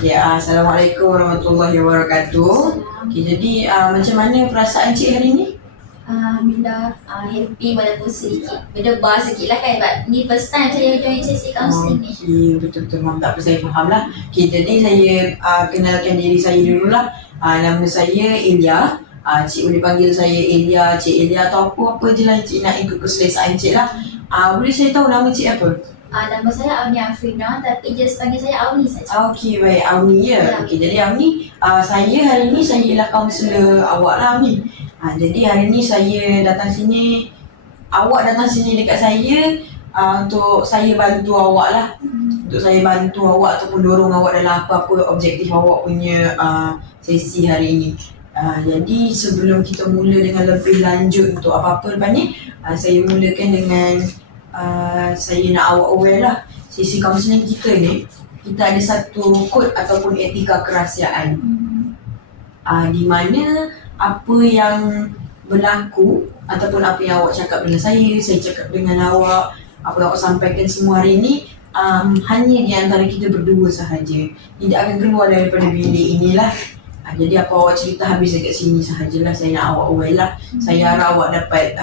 Okay, Assalamualaikum warahmatullahi wabarakatuh. Okay, jadi macam mana perasaan cik hari ni? Alhamdulillah, happy walaupun sedikit berdebar sikit lah kan, sebab ni first time saya join sesi counselling ni. Okay, betul-betul mantap, saya faham lah. Okay, jadi saya kenalkan diri saya dululah. Nama saya Elia. Cik boleh panggil saya Elia, Cik Elia atau apa je lah cik nak ikut keselesaan cik lah. Boleh saya tahu nama cik apa? Nama saya Auni Afrina, tapi just panggil saya Auni saja. Okey, baik. Auni ya. Ya. Okey, jadi Auni, saya hari ni saya ialah kaunselor awak lah Auni. Jadi hari ni saya datang sini, awak datang sini dekat saya untuk saya bantu awak lah. Untuk saya bantu awak ataupun dorong awak dalam apa-apa objektif awak punya sesi hari ini. Jadi sebelum kita mula dengan lebih lanjut untuk apa-apa lepas ni, saya mulakan dengan saya nak awak aware lah, sesi kaunseling kita ni kita ada satu kod ataupun etika kerahsiaan, di mana apa yang berlaku ataupun apa yang awak cakap dengan saya cakap dengan awak, apa yang awak sampaikan semua hari ni hanya di antara kita berdua sahaja, tidak akan keluar daripada bilik inilah. Jadi apa awak cerita habis dekat sini sahajalah. Saya nak awak aware lah. Saya harap awak dapat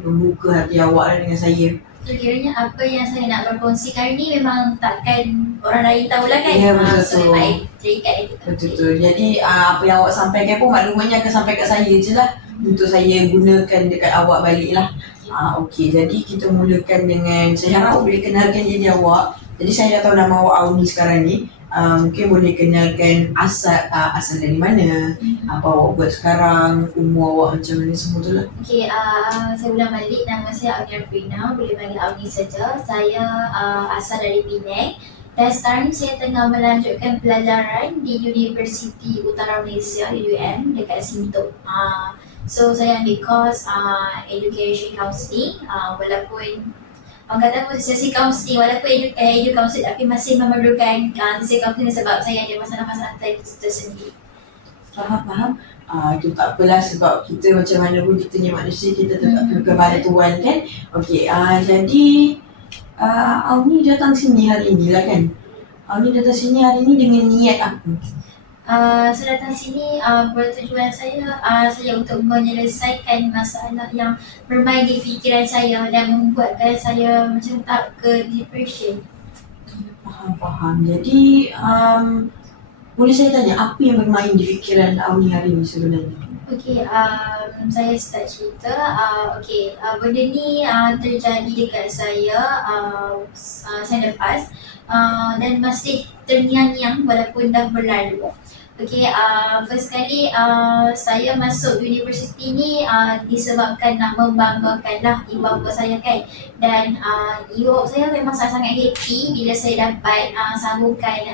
membuka hati awak lah dengan saya. So kiranya apa yang saya nak berkongsikan ni memang takkan orang lain tahulah kan. Ya, betul. So memang terikat itu. Betul. Jadi apa yang awak sampaikan pun maklumatnya akan sampai kat saya je lah, untuk saya gunakan dekat awak balik lah. Okey, jadi kita mulakan dengan, saya harap awak boleh kenalkan diri awak. Jadi saya dah tahu nama awak Auni sekarang ni. Mungkin boleh kenalkan asal dari mana, apa awak buat sekarang, umur awak macam mana, semua tu lah. Okay, saya ulang balik, nama saya Auni Afrina, boleh panggil Auni saja. Saya asal dari Penang dan sekarang saya tengah melanjutkan pelajaran di Universiti Utara Malaysia UUM dekat Simtok. So saya ambil course Education Counselling, walaupun orang kata sesi counselling, walaupun edu counselling, tapi masih memerlukan sesi counselling sebab saya ada masalah-masalah tersendiri. Faham. Itu tak apalah, sebab kita macam mana pun kita ni manusia, kita tetap kepada Tuhan kan. Okey, jadi Auni datang sini hari ni lah kan. Auni datang sini hari ni dengan niat apa? Saya datang sini bertujuan saya untuk menyelesaikan masalah yang bermain di fikiran saya dan membuatkan saya macam tak ke depression. Faham. Jadi boleh saya tanya apa yang bermain di fikiran Auni hari ni sebenarnya? Okey, saya start cerita. Benda ni terjadi dekat saya lepas dan masih terngiang-ngiang walaupun dah berlalu. Okey, first kali saya masuk universiti ni disebabkan nak membanggakanlah ibu bapa saya kan. Dan ibu bapa saya memang sangat happy bila saya dapat sambungkan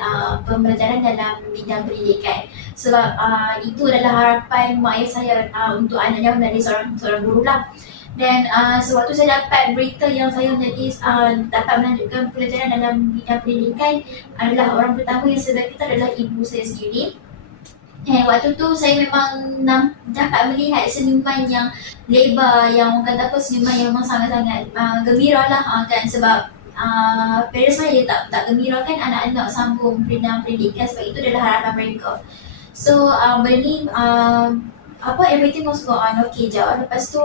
pembelajaran dalam bidang pendidikan. Sebab itu adalah harapan mak ayah saya untuk anaknya menjadi seorang guru lah. Dan sewaktu saya dapat berita yang saya dapat melanjutkan pelajaran dalam bidang pendidikan, adalah orang pertama yang sedar kita adalah ibu saya sendiri. Waktu tu saya memang dapat melihat senyuman yang lebar, yang orang kata apa, senyuman yang memang sangat-sangat gembira lah kan, sebab parents saya tak gembira kan anak-anak sambung bidang pendidikan, sebab itu adalah harapan mereka. So benda ni everything was go on okay je. Lepas tu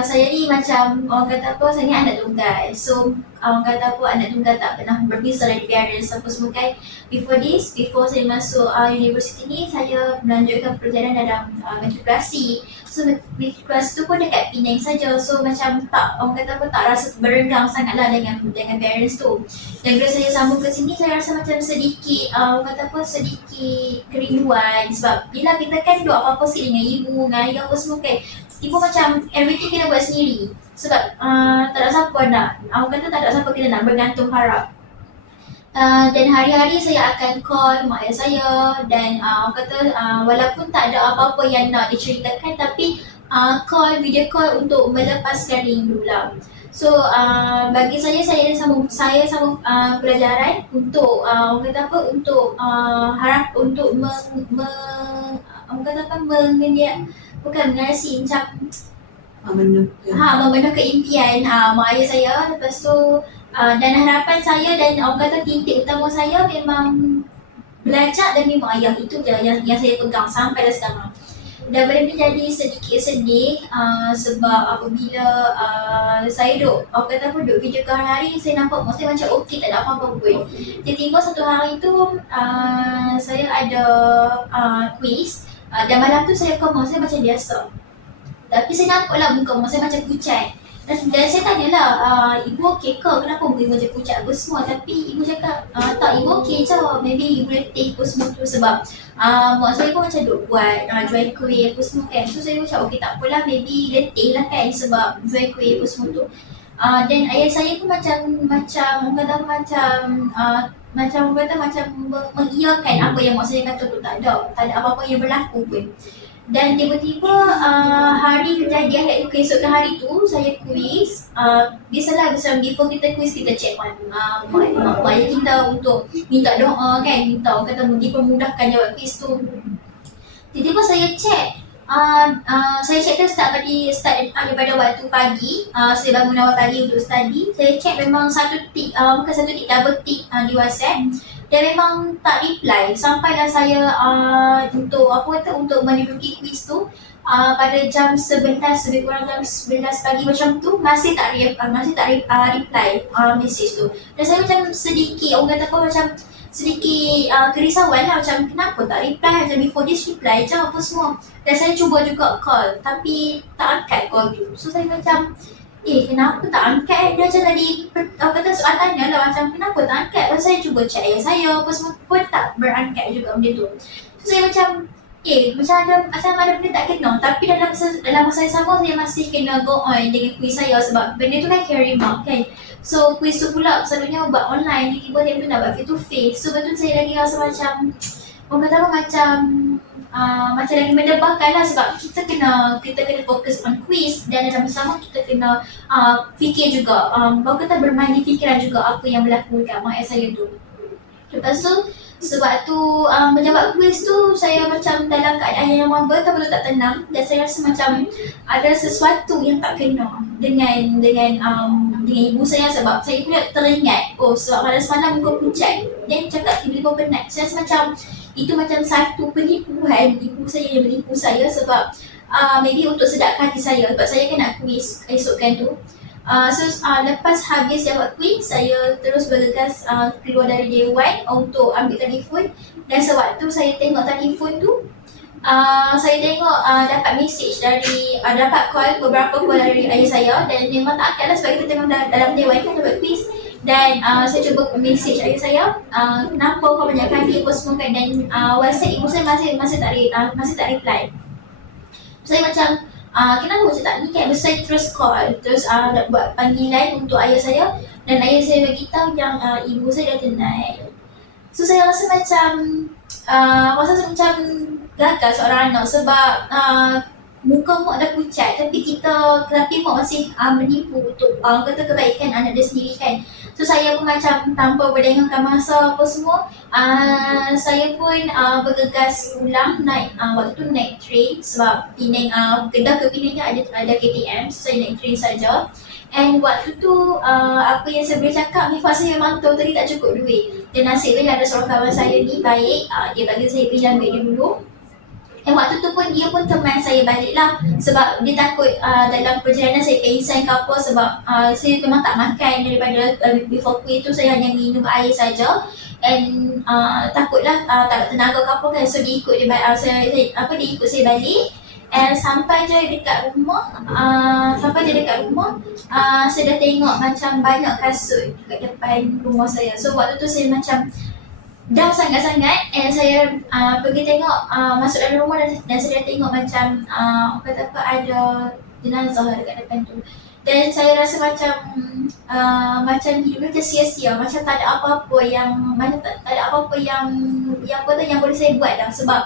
saya ni macam orang kata apa, saya ni anak tunggal. So orang kata apa, anak tunggal tak pernah berpisah dari parents apa semua kan. Before saya masuk universiti ni, saya melanjutkan pelajaran dalam matrikulasi. So matrikulasi tu pun dekat Penang saja. So macam tak, orang kata apa, tak rasa berenggang sangatlah dengan parents tu. Dan bila saya sambung ke sini, saya rasa macam sedikit orang kata apa, sedikit kerinduan. Sebab bila kita kan duk apa-apa sikit dengan ibu, dengan ayah apa semua kan, ibu macam everything kena buat sendiri. Sebab tak ada siapa nak, orang kata tak ada siapa kena nak bergantung harap. Dan hari-hari saya akan call mak ayah saya, dan orang kata walaupun tak ada apa-apa yang nak diceritakan, tapi video call untuk melepaskan rindu lah. So bagi saya sambung pelajaran untuk orang kata apa, untuk harap untuk orang kata apa, mengasihi macam memenuhi keimpian mak ayah saya. Lepas tu Dan harapan saya dan orang kata titik utama saya memang belajar dan memang ayah itu je yang saya pegang sampai dah sekarang. Dan benda ni jadi sedikit sedih sebab apabila saya orang kata apa, duduk video hari-hari, saya nampak maksudnya macam okey, tak ada apa-apa pun. Tiba-tiba satu hari tu saya ada quiz, dan malam tu saya koma, saya macam biasa. Tapi saya nampaklah muka mak saya macam pucat. Dan saya tanyalah, ibu okey ke? Kenapa muka ibu macam pucat apa semua? Tapi ibu cakap, tak, ibu okey je. Maybe ibu letih apa semua tu sebab mak saya pun macam duk buat jual kuih apa semua kan. So saya macam okey, tak apalah, maybe letih lah kan sebab jual kuih apa semua tu. Dan ayah saya pun macam orang kata macam orang kata macam mengiyakan apa yang mak saya kata tu, tak ada apa-apa yang berlaku pun. Dan tiba-tiba hari kejadian iaitu keesokan hari tu saya kuis. Biasalah macam before kita kuis kita check mak ayah kita untuk minta doa kan, minta orang kata dipermudahkan jawab kuis tu. Tiba-tiba saya check, saya check tu start daripada waktu pagi. Saya bangun awal pagi untuk study. Saya check memang satu tick, bukan satu tick, double tick di WhatsApp. Dan memang tak reply sampailah saya untuk menduduki kuis tu pada jam 11, lebih kurang jam 11 pagi macam tu, masih tak reply message tu. Dan saya macam sedikit, orang kata apa, macam sedikit kerisauan lah, macam kenapa tak reply, macam before this reply je apa semua. Dan saya cuba juga call tapi tak angkat call tu. So saya macam kenapa tak angkat? Dia macam tadi orang kata soal tanya lah, macam kenapa tak angkat? Lepas saya cuba check ayah saya apa semua pun tak berangkat juga benda tu. So saya macam macam ada benda tak kena. Tapi dalam masa yang sama saya masih kena go on dengan kuis saya sebab benda tu kan carry mark kan. So kuis tu pula selalunya buat online, tiba-tiba dia tu nak buat face to face. So betul saya lagi rasa macam orang kata apa, macam lagi mendebahkan lah sebab kita kena fokus on quiz dan dalam sama kita kena fikir juga, orang kata bermain di fikiran juga apa yang berlaku dekat mak ayah saya tu. Lepas tu sebab tu menjawab quiz tu saya macam dalam keadaan yang betul-betul tak tenang dan saya rasa macam ada sesuatu yang tak kena dengan ibu saya sebab saya pula teringat sebab pada semalam muka pucat dan cakap tiba-tiba penat. Saya rasa macam itu macam satu penipuan ibu saya yang menipu saya sebab maybe untuk sedapkan hati saya sebab saya kan nak quiz esokkan tu. Lepas habis jawab quiz, saya terus bergegas keluar dari dewan untuk ambil telefon. Dan sewaktu saya tengok telefon tu, saya tengok dapat message dari dapat call, beberapa call dari ayah saya. Dan memang tak angkat lah sebab kita tengok dalam dewan kan dapat quiz. Dan saya cuba message ayah saya, kenapa kau banyak kali apa semua kan. Dan WhatsApp ibu saya masih tak reply. Saya macam kenapa macam tak ni kan. Saya terus call, terus buat panggilan untuk ayah saya. Dan ayah saya beritahu yang ibu saya dah tenat. So saya rasa macam gagal seorang anak sebab muka mak dah pucat tapi mak masih menipu untuk kata kebaikan anak dia sendiri kan. So saya pun macam tanpa berdengangkan masa apa semua, saya pun bergegas pulang waktu tu naik train sebab Penang, Kedah ke Penang ada KTM. So saya naik train saja. And waktu tu apa yang saya boleh cakap, Mifah saya memang totally tak cukup duit. Dan nasibnya ada seorang kawan saya ni baik, dia bagi saya pinjam duit dia dulu. Dan waktu tu pun dia pun teman saya balik lah sebab dia takut dalam perjalanan saya pingsan ke apa sebab saya memang tak makan daripada before quiz tu, saya hanya minum air saja. And takutlah tak ada tenaga ke apa kan. So dia ikut dia ikut saya balik. And sampai je dekat rumah, saya dah tengok macam banyak kasut dekat depan rumah saya. So waktu tu saya macam down sangat-sangat. And saya pergi tengok masuk dalam rumah dan saya dah tengok macam ada jenazah dekat depan tu. Dan saya rasa macam hidup macam sia-sia, macam tak ada apa-apa yang yang boleh saya buat dah sebab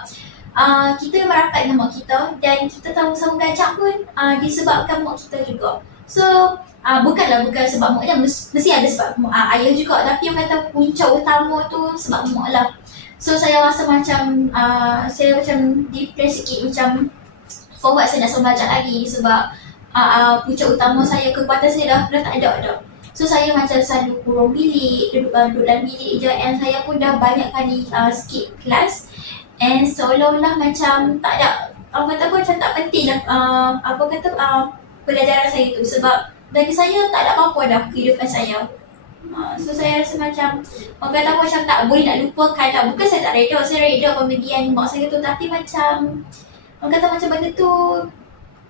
kita merapat dengan mak kita dan kita sama-sama belajar pun disebabkan mak kita juga. So bukan sebab mak dia, mesti ada sebab ayah juga, tapi yang kata punca utama tu sebab mak lah. So saya rasa macam saya macam depressed sikit, macam forward saya nak belajar lagi sebab punca utama saya, kekuatan saya dah tak ada. So saya macam selalu kurung bilik, duduk dalam bilik je, and saya pun dah banyak kali skip kelas, and seolah-olah macam tak ada, orang kata macam tak penting lah pelajaran saya tu, sebab bagi saya tak ada apa-apa dah kehidupan saya. So saya rasa macam orang kata macam tak boleh nak lupakan lah. Bukan saya tak reda, saya reda komedian mak saya tu, tapi macam orang kata macam benda tu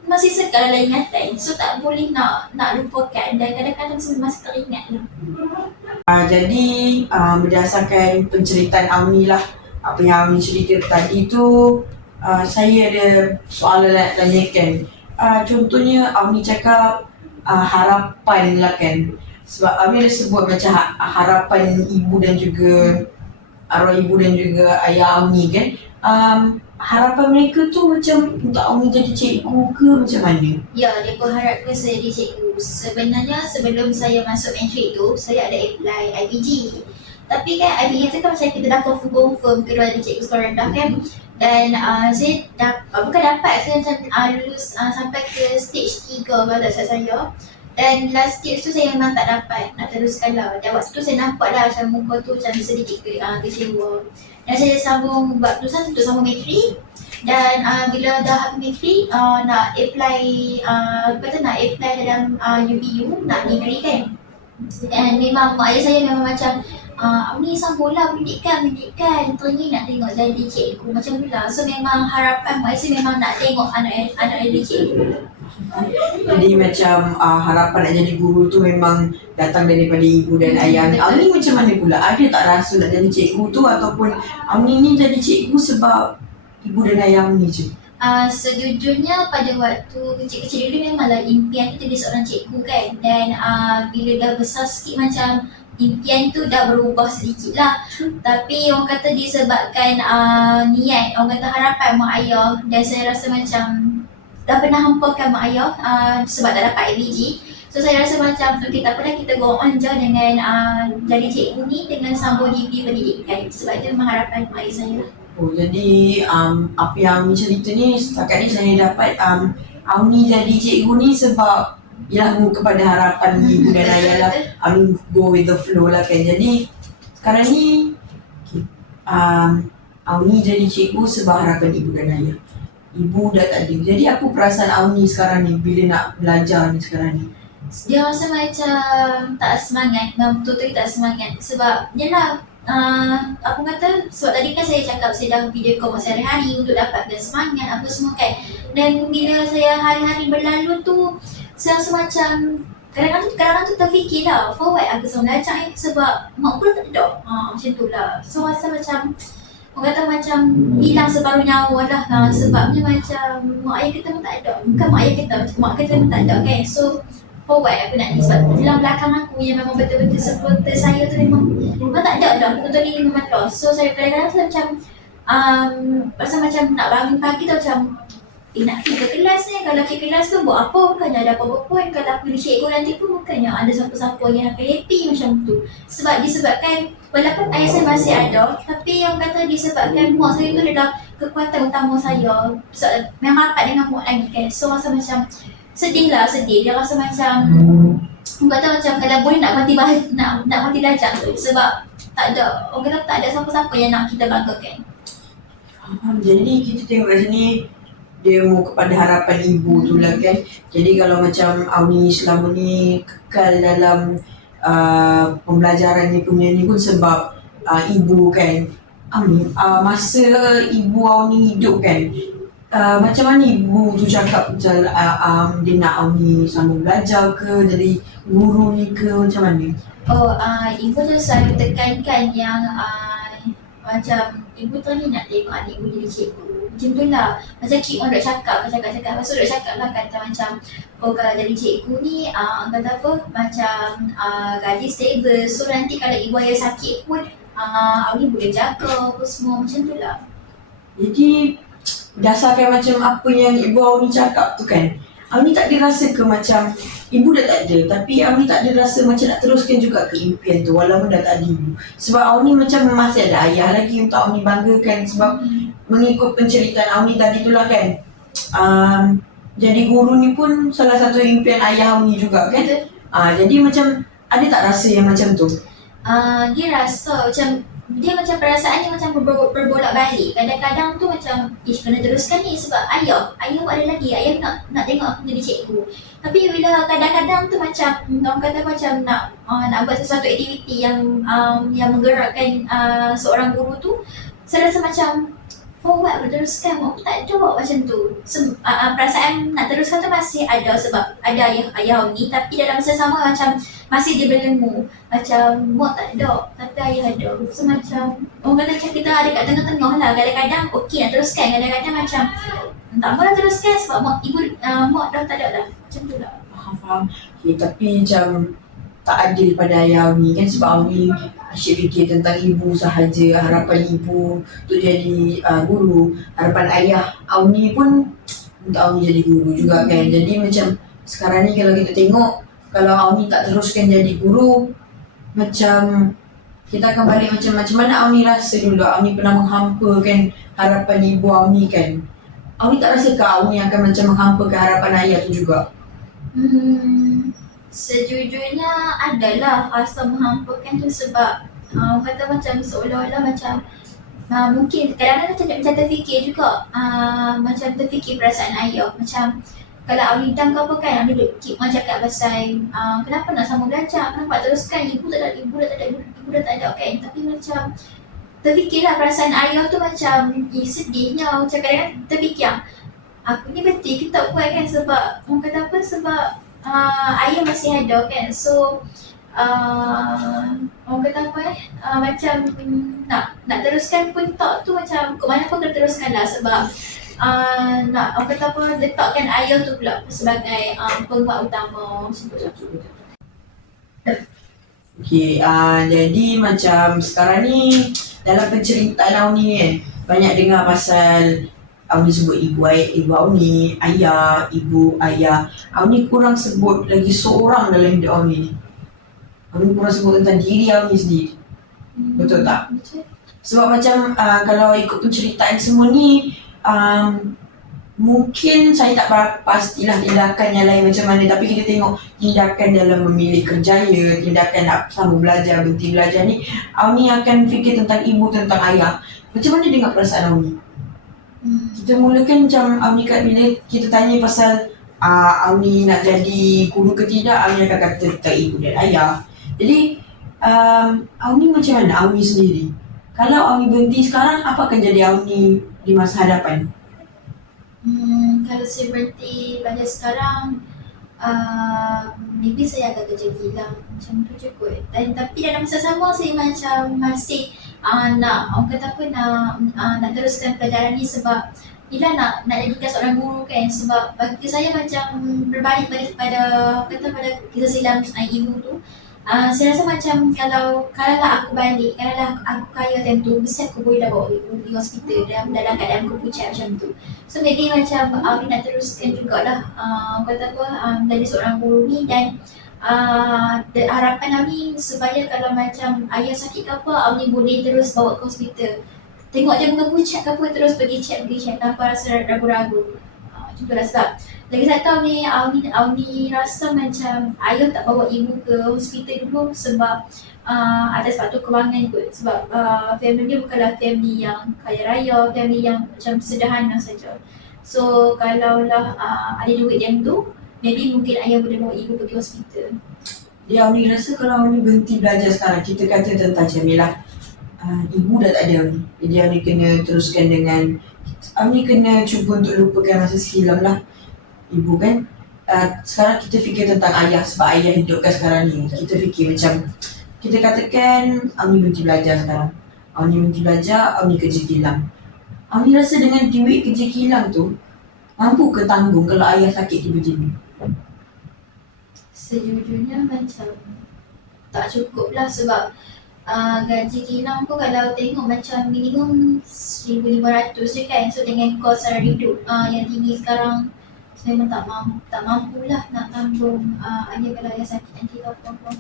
masih sekal dalam ingatan. So tak boleh nak lupakan, dan kadang-kadang masih teringat lah. Jadi berdasarkan penceritaan Auni lah, apa yang Auni cerita tadi tu, saya ada soalan nak tanyakan. Contohnya Auni cakap harapan lah kan, sebab Auni ada sebut macam harapan ibu dan juga arwah ibu dan juga ayah Auni kan. Harapan mereka tu macam untuk Auni jadi cikgu ke macam mana? Ya, dia berharapkan saya jadi cikgu. Sebenarnya sebelum saya masuk entry tu, saya ada apply IPG. Tapi kan IPG tu kan macam kita dah confirm kedua jadi cikgu sekolah rendah kan. Dan saya bukan dapat, saya macam lulus sampai ke stage 3 pada saat saya. Dan last stage tu saya memang tak dapat nak teruskan lah. Dan waktu tu saya nampak lah macam muka tu macam sedikit kecewa. Dan saya sambung buat keputusan untuk sambung matrik. Dan bila dah habis matrik, nak apply dalam UPU, nak degree kan. Dan memang mak ayah saya memang macam ni sambunglah pendidikan, teringin nak tengok jadi cikgu macam tu lah. So memang harapan mak ayah saya memang nak tengok anak jadi cikgu. Jadi macam harapan nak jadi guru tu memang datang daripada ibu dan ayah. Auni macam mana pula? Ada tak rasa nak jadi cikgu tu, ataupun Auni ni jadi cikgu sebab ibu dan ayah Auni je? Sejujurnya pada waktu kecil-kecil dulu memanglah impian tu jadi seorang cikgu kan. Dan bila dah besar sikit macam impian tu dah berubah sedikit lah. Tapi orang kata disebabkan niat, orang kata harapan mak ayah, dan saya rasa macam dah pernah hampakan mak ayah sebab tak dapat IPG. So saya rasa macam okay, tak apalah, kita go on je dengan jadi cikgu ni dengan sambung degree pendidikan. Sebab itu memang harapan mak ayah saya lah. Oh, jadi apa yang Auni cerita ni, setakat ni saya dapat Auni jadi cikgu ni sebab yang kepada harapan ibu dan ayah lah. Auni go with the flow lah kan. Jadi sekarang ni Auni jadi cikgu sebab harapan ibu dan ayah. Ibu dah tak ada. Jadi apa perasaan Auni sekarang ni bila nak belajar ni sekarang ni? Dia rasa macam tak semangat, memang betul-betul tak semangat. Sebab yelah, apa kata, sebab tadi kan saya cakap saya dah video call masa hari-hari untuk dapatkan semangat apa semua kan. Dan bila saya hari-hari berlalu tu, saya rasa macam kadang-kadang tu terfikir lah, for what aku selalu belajar sebab mak pun tak ada. Macam tu lah. So rasa macam orang kata macam hilang separuh nyawa lah. Sebabnya macam mak ayah kita pun tak ada. Bukan mak ayah kita, macam mak kita pun tak ada kan. So for what aku nak ni, sebab dalam belakang aku yang memang betul-betul supporter saya tu memang tak ada dah. Betul-betul ni memang lost. So saya kadang-kadang saya macam rasa macam nak bangun pagi tu macam nak pergi ke kelas ni. Kalau pergi kelas tu buat apa, bukannya ada apa-apa pun. Kalau aku jadi cikgu nanti pun bukannya ada siapa-siapa yang happy macam tu. Sebab disebabkan walaupun ayah saya masih ada, tapi yang kata disebabkan mak saya tu adalah kekuatan utama saya. So, memang rapat dengan mak lagi kan. So rasa macam sedih. Dia rasa macam kata macam kalau boleh nak mati belajar tu. Sebab tak ada, orang kata tak ada siapa-siapa yang nak kita banggakan. Jadi kita tengok kat sini, dia mau kepada harapan ibu tu lah kan. Jadi kalau macam Auni selama ni kekal dalam pembelajaran ni punya ni pun sebab ibu kan. Auni, masa ibu Auni hidup kan, macam mana ibu tu cakap macam dia nak Auni sambung belajar ke, jadi guru ni ke, macam mana? Ibu tu selalu tekankan yang macam ibu tu ni nak tengok adik ibu jadi cikgu. Macam tu lah. Macam keep on duk cakap. Lepas tu duk cakap lah kata macam kalau jadi cikgu ni kata apa, macam gaji stable. So nanti kalau ibu ayah sakit pun Auni boleh jaga apa semua. Macam tu lah. Jadi berdasarkan macam apa yang ibu Auni cakap tu kan, Auni tak ada rasa ke macam ibu dah tak ada, tapi Auni tak ada rasa macam nak teruskan juga ke impian tu walaupun dah tak ada ibu? Sebab Auni macam masih ada ayah lagi untuk Auni banggakan. Sebab mengikut penceritaan Auni tadi tu lah kan, jadi guru ni pun salah satu impian ayah Auni juga kan. Jadi macam Ada tak rasa yang macam tu? Dia rasa macam dia macam perasaannya macam berbolak balik. Kadang-kadang tu macam kena teruskan ni sebab ayah buat ada lagi, ayah nak tengok aku jadi cikgu. Tapi bila kadang-kadang tu macam orang kata macam nak buat sesuatu aktiviti yang menggerakkan seorang guru tu, saya rasa macam buat teruskan, aku tak ada macam tu. Perasaan nak teruskan tu masih ada sebab ada ayah ni, tapi dalam masa sama macam masih dia belenggu. Macam mak tak ada, tapi ayah ada. So macam orang kata macam kita ada kat tengah-tengah lah. Kadang-kadang okey nak teruskan, kadang-kadang macam tak mau nak teruskan sebab mak dah tak ada dah. Macam tu lah. Faham. Okay, tapi macam tak adil pada ayah ni kan, sebab ni asyik fikir tentang ibu sahaja, harapan ibu untuk jadi guru, harapan ayah Auni pun untuk Auni jadi guru juga kan. Jadi macam sekarang ni kalau kita tengok, kalau Auni tak teruskan jadi guru, macam kita akan balik macam mana Auni rasa dulu. Auni pernah menghampakan harapan ibu Auni kan. Auni tak rasa ke Auni akan macam menghampakan harapan ayah tu juga? Sejujurnya adalah rasa menghampakan tu sebab kata macam seolah-olah macam mungkin kadang-kadang macam terfikir juga, macam terfikir perasaan ayah. Macam kalau Auni dam ke apa kan, Auni duduk keep cakap pasal kenapa nak sama belajar, kenapa tak teruskan, ibu dah tak ada kan. Tapi macam terfikirlah perasaan ayah tu macam sedihnya. Macam kadang-kadang terfikir aku ni betul ke tak buat kan, sebab orang kata apa, sebab ayah masih ada kan. So orang kata apa macam nak teruskan pun tak tu, macam ke mana pun kena teruskan lah sebab nak orang kata apa, letakkan ayah tu pula sebagai penguat utama. Okay, jadi macam sekarang ni dalam penceritaan Auni ni kan, banyak dengar pasal Auni sebut ibu Auni, ayah, ibu, ayah. Auni kurang sebut lagi seorang dalam hidup Auni. Auni kurang sebut tentang diri Auni sendiri. Betul tak? Betul. Sebab macam kalau ikut penceritaan semua ni, mungkin saya tak pastilah tindakan yang lain macam mana, tapi kita tengok tindakan dalam memilih kerjaya, tindakan nak sambung belajar, berhenti belajar ni, Auni akan fikir tentang ibu, tentang ayah. Macam mana dengan perasaan Auni? Kita mulakan macam Auni bila kita tanya pasal Auni nak jadi guru ke tidak, Auni akan kata tentang ibu dan ayah. Jadi Auni macam mana Auni sendiri? Kalau Auni berhenti sekarang, apa akan jadi Auni di masa hadapan? Kalau saya berhenti belajar sekarang, maybe saya akan kerja gila macam tu je kot. Tapi dalam masa sama saya macam masih nak orang kata apa, nak teruskan pelajaran ni sebab bila nak jadikan seorang guru kan. Sebab bagi saya macam berbalik pada kisah silam ibu tu. Saya rasa macam kalau aku balik, kalau aku kaya tentu mesti aku boleh dah bawa ibu di hospital dalam keadaan aku pucat macam tu. So maybe macam Auni nak teruskan jugalah kata apa, jadi seorang guru ni. Dan harapan Auni supaya kalau macam ayah sakit ke apa, Auni boleh terus bawa ke hospital. Tengok dia muka pucat ke apa, terus pergi check tanpa rasa ragu-ragu. Macam tu lah. Sebab lagi satu ni Auni rasa macam ayah tak bawa ibu ke hospital dulu sebab atas faktor kewangan kot. Sebab family dia bukanlah family yang kaya raya, family yang macam sederhana saja. So kalaulah ada duit yang tu, maybe mungkin ayah boleh bawa ibu pergi hospital. Dia Auni rasa kalau Auni berhenti belajar sekarang, kita kata tentang Jamilah, ibu dah tak ada Auni. Jadi Auni kena teruskan dengan, Auni kena cuba untuk lupakan masa silam lah ibu kan. Sekarang kita fikir tentang ayah sebab ayah hidup kan sekarang ni. Kita fikir macam, kita katakan Auni berhenti belajar sekarang. Auni berhenti belajar, Auni kerja kilang. Auni rasa dengan duit kerja kilang tu, mampu ke tanggung kalau ayah sakit tu begini? Sejujurnya macam tak cukup lah sebab gaji kilang pun kalau tengok macam minimum 1,500 je kan. So dengan kos sara hidup yang tinggi sekarang, saya memang tak mampu lah nak tanggung ayah kalau ayah sakit nanti atau apa-apa.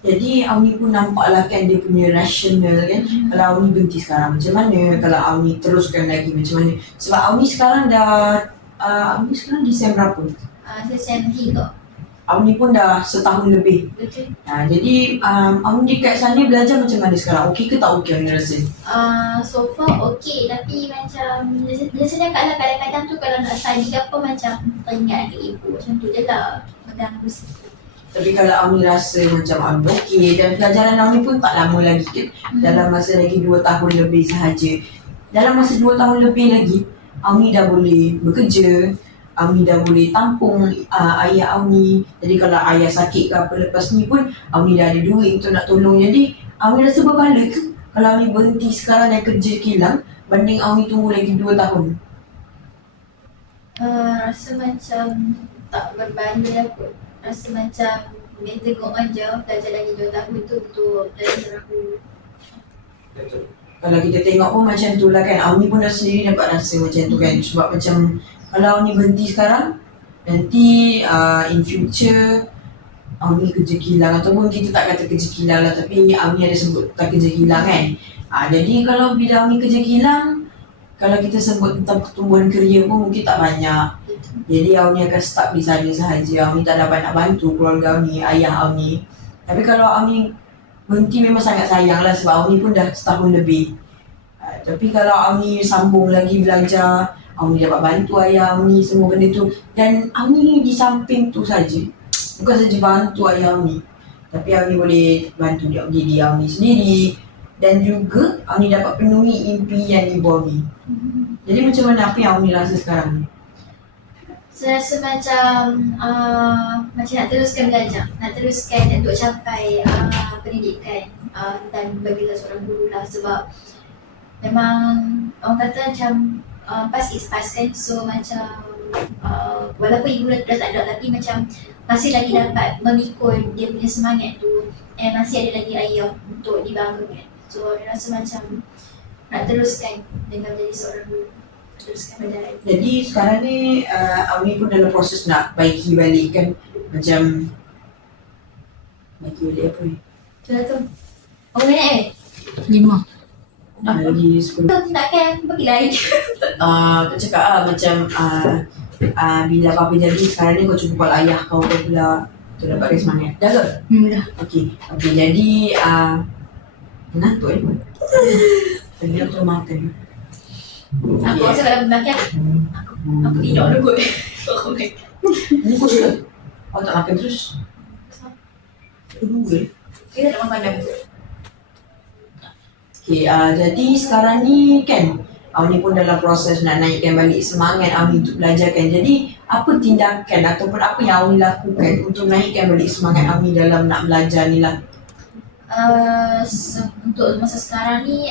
Jadi Auni pun nampaklah kan dia punya rasional kan. Kalau Auni berhenti sekarang macam mana, kalau Auni teruskan lagi macam mana. Sebab Auni sekarang dah Auni sekarang di SEM berapa? Saya SEM 3. Awak ni pun dah setahun lebih. Betul. Jadi awak ni kat sana belajar macam mana sekarang? Okey ke tak okey awak ni rasa? So far okay, tapi macam biasanya kadang-kadang tu kalau nak study ke apa macam teringat kat ibu macam tu je lah. Kadang Tapi kalau awak ni rasa macam awak ni okey dan pelajaran awak ni pun tak lama lagi ke? Dalam masa lagi 2 tahun lebih sahaja. Dalam masa 2 tahun lebih lagi, awak ni dah boleh bekerja, awak ni dah boleh tampung ayah awak ni. Jadi kalau ayah sakit ke apa lepas ni pun, awak ni dah ada duit untuk nak tolong. Jadi awak ni rasa berbaloi ke kalau awak ni berhenti sekarang dan kerja kilang banding awak ni tunggu lagi 2 tahun? rasa macam tak berbanding lah kot. Rasa macam main tengok aja belajar lagi 2 tahun tu untuk belajar aku. Kalau kita tengok pun macam tu lah kan, awak ni pun dah sendiri dapat rasa macam tu kan. Sebab macam kalau awak ni berhenti sekarang, nanti in future awak ni kerja kilang, ataupun kita tak kata kerja kilang lah, tapi awak ni ada sebutkan kerja kilang kan. Jadi kalau bila awak ni kerja kilang, kalau kita sebut tentang pertumbuhan kerja pun mungkin tak banyak. Jadi awak ni akan stuck di sana sahaja. Awak ni tak dapat nak bantu keluarga awak ni, ayah awak ni. Tapi kalau awak ni berhenti memang sangat sayang lah sebab awak ni pun dah setahun lebih. Tapi kalau awak ni sambung lagi belajar, awak ni dapat bantu ayah awak ni semua benda tu. Dan awak ni di samping tu saja. Bukan saja bantu ayah awak ni, tapi awak ni boleh bantu diri awak ni sendiri. Dan juga awak ni dapat penuhi impian ibu awak ni. Jadi macam mana, apa yang awak ni rasa sekarang ni? Saya rasa macam nak teruskan belajar, nak teruskan untuk capai pendidikan dan bagilah seorang guru lah, sebab memang orang kata macam past is past kan. So macam walaupun ibu dah tak ada, tapi macam masih lagi dapat memikul dia punya semangat tu, masih ada lagi ayah untuk dibangunkan. So saya rasa macam nak teruskan dengan menjadi seorang guru, teruskan belajar. Jadi sekarang ni awak ni pun dalam proses nak baiki balik kan. Macam baiki balik apa ni? Betul tu. Oh minit 5. Lagi 10. Takkan bagi lain. Kau cakap lah macam bila apa-apa jadi sekarang ni kau cuba call ayah kau pula untuk dapatkan semangat. Dah ke? Dah. Okey, jadi mengantuk ni. Tadi aku makan. Aku rasa kalau makan aku tidur dulu kot. Oh my god. Ni kau suka? Kau tak makan terus? Tunggu. Kita tak makan dah. Okay, jadi sekarang ni kan awak ni pun dalam proses nak naikkan balik semangat awak ni untuk belajar kan. Jadi apa tindakan ataupun apa yang awak ni lakukan untuk naikkan balik semangat awak ni dalam nak belajar ni lah? Untuk masa sekarang ni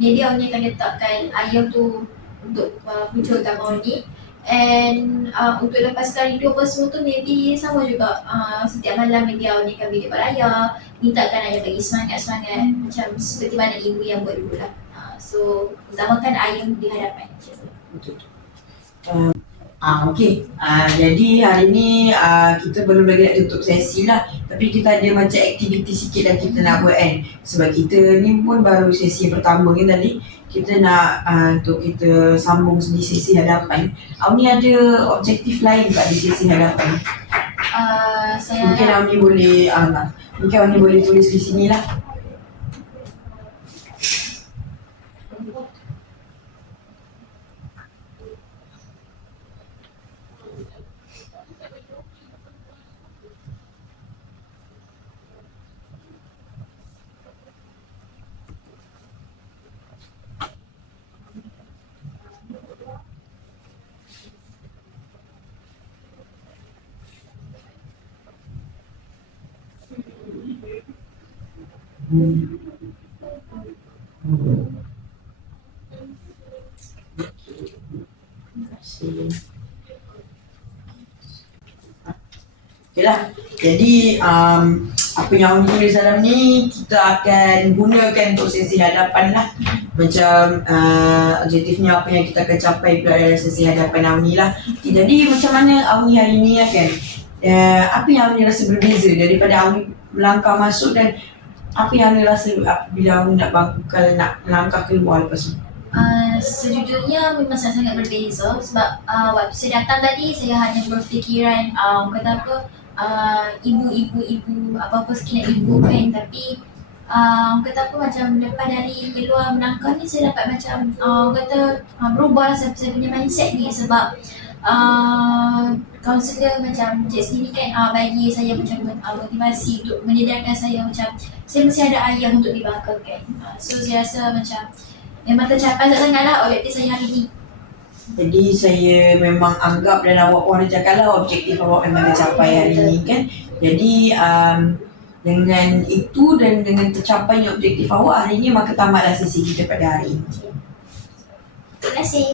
maybe awak ni akan letakkan ayah tu untuk punca utama ni. And untuk lepaskan rindu apa semua tu maybe sama juga, setiap malam maybe awak ni akan bilik pada ayah, mintakan ayah bagi semangat-semangat macam seperti mana ibu yang buat dulu lah. So utamakan ayah di hadapan. Okey. Jadi hari ni kita belum lagi nak tutup sesi lah, tapi kita ada macam aktiviti sikit yang kita nak buat kan. Sebab kita ni pun baru sesi pertama kan tadi. Kita nak untuk kita sambung di sesi hadapan. Awak ni ada objektif lain tak di sesi hadapan? Saya Mungkin awak ni boleh mungkin awak ni boleh tulis di sini lah. Okay lah. Jadi apa yang awak tulis dalam ni kita akan gunakan untuk sesi hadapan lah. Macam objektifnya apa yang kita akan capai pula dalam sesi hadapan awak ni lah. Okay, jadi macam mana awak ni hari ni kan, apa yang awak ni rasa berbeza daripada awak ni melangkah masuk, dan apa yang awak ni rasa bila awak ni nak melangkah keluar lepas tu? Sejujurnya memang sangat-sangat berbeza sebab waktu saya datang tadi saya hanya berfikiran kata apa ibu apa-apa sekiranya ibu kan, tapi kata apa macam lepas dari keluar menangkah ni saya dapat macam berubah saya punya mindset ni sebab kaunselor macam cik sendiri kan bagi saya macam motivasi untuk menyediakan saya macam saya mesti ada ayah untuk dibanggakan. So saya rasa macam memang tercapai sangat-sangatlah objektif saya hari ni. Jadi saya memang anggap dan awak pun ada cakap lah objektif awak memang tercapai hari ni kan. Jadi dengan itu dan dengan tercapainya objektif awak hari ni, maka tamatlah sesi kita pada hari ini. Terima kasih.